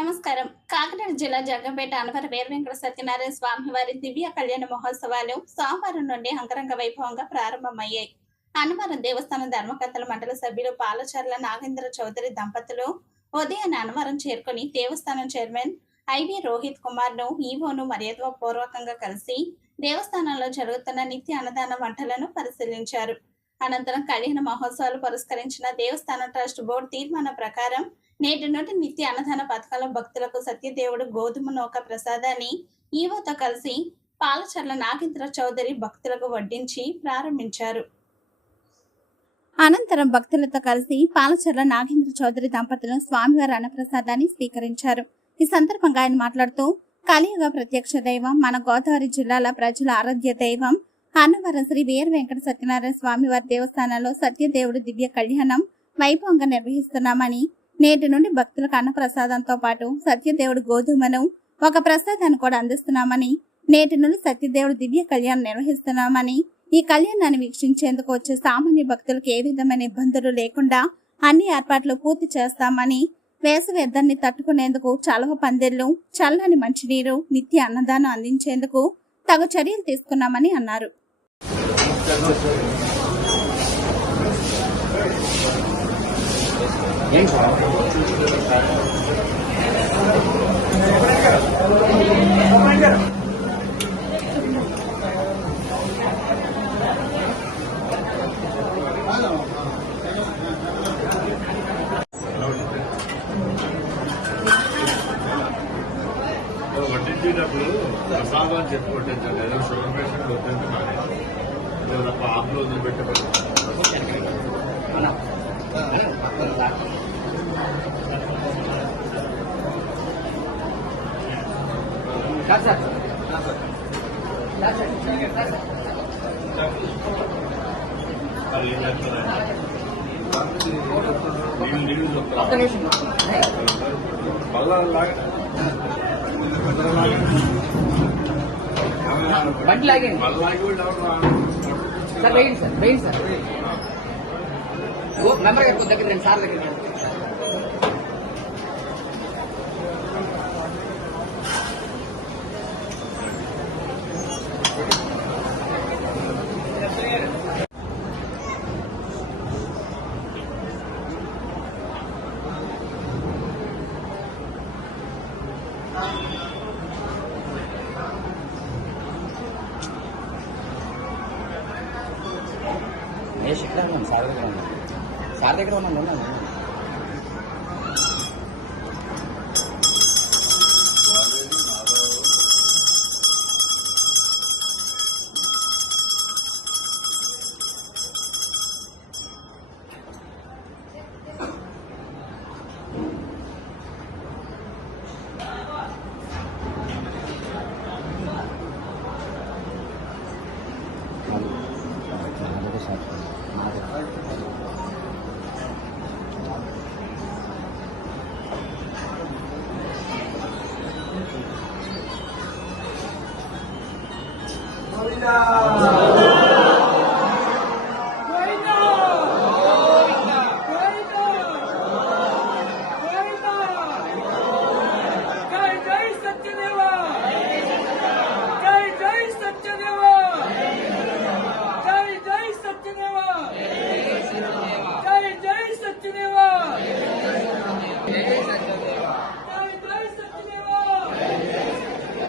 నమస్కారం. కాకినాడ జిల్లా జగ్గంపేట అనవర వీర వెంకట సత్యనారాయణ స్వామి వారి దివ్య కళ్యాణ మహోత్సవాలు సోమవారం నుండి అంగరంగ వైభవంగా ప్రారంభమయ్యాయి. అన్నవరం దేవస్థానం ధర్మకర్తల మండలి సభ్యులు పాలచర్ల నాగేంద్ర చౌదరి దంపతులు ఉదయాన్నే అన్నవరం చేరుకుని దేవస్థానం చైర్మన్ ఐవి రోహిత్ కుమార్ ను ఈవోను మర్యాదపూర్వకంగా కలిసి దేవస్థానంలో జరుగుతున్న నిత్య అన్నదాన వంటలను పరిశీలించారు. అనంతరం కళ్యాణ మహోత్సవాలు పురస్కరించిన దేవస్థానం ట్రస్ట్ బోర్డు తీర్మానం ప్రకారం నేటి నుండి నిత్య అన్నదాన పథకంలో భక్తులకు సత్యదేవుడు గోధుమ నూక ప్రసాదాన్ని ఈవోతో కలిసి పాలచర్ల నాగేంద్ర చౌదరి భక్తులకు వడ్డించి ప్రారంభించారు. అనంతరం భక్తులతో కలిసి పాలచర్ల నాగేంద్ర చౌదరి దంపతులు స్వామివారి అన్నప్రసాదాన్ని స్వీకరించారు. ఈ సందర్భంగా ఆయన మాట్లాడుతూ కలియుగ ప్రత్యక్ష దైవం, మన గోదావరి జిల్లాల ప్రజల ఆరాధ్య దైవం అన్నవరం శ్రీ వీర వెంకట సత్యనారాయణ స్వామివారి దేవస్థానంలో సత్యదేవుడు దివ్య కళ్యాణం వైభవంగా నిర్వహిస్తున్నామని, నేటి నుండి భక్తులకు అన్న ప్రసాదంతో పాటు సత్యదేవుడు గోధుమను ఒక ప్రసాదాన్ని కూడా అందిస్తున్నామని, నేటి నుండి సత్యదేవుడు దివ్య కళ్యాణం నిర్వహిస్తున్నామని, ఈ కళ్యాణాన్ని వీక్షించేందుకు వచ్చే సామాన్య భక్తులకు ఏ విధమైన ఇబ్బందులు లేకుండా అన్ని ఏర్పాట్లు పూర్తి చేస్తామని, వేసవి ఎద్దరిని తట్టుకునేందుకు చలవ పందిళ్లు, చల్లని మంచినీరు, నిత్య అన్నదానం అందించేందుకు తగు చర్యలు తీసుకున్నామని అన్నారు. వడ్డించేటప్పుడు ప్రసాదం చెప్పి వడ్డించాలి. ఏదో షుగర్ పేషెంట్ వద్దంటే మానే తప్ప ఆకులు వదిలిపెట్టకూడదు. మళ్ళా బండి లాగండి సార్, వేయండి సార్, వేయండి సార్. మెంబర్ గారు దగ్గర రండి, సార్ దగ్గర రండి. ఇక్కడ ఉన్నాను, సార్ దగ్గర ఉన్నాను, సార్ దగ్గర ఉన్నాను. జై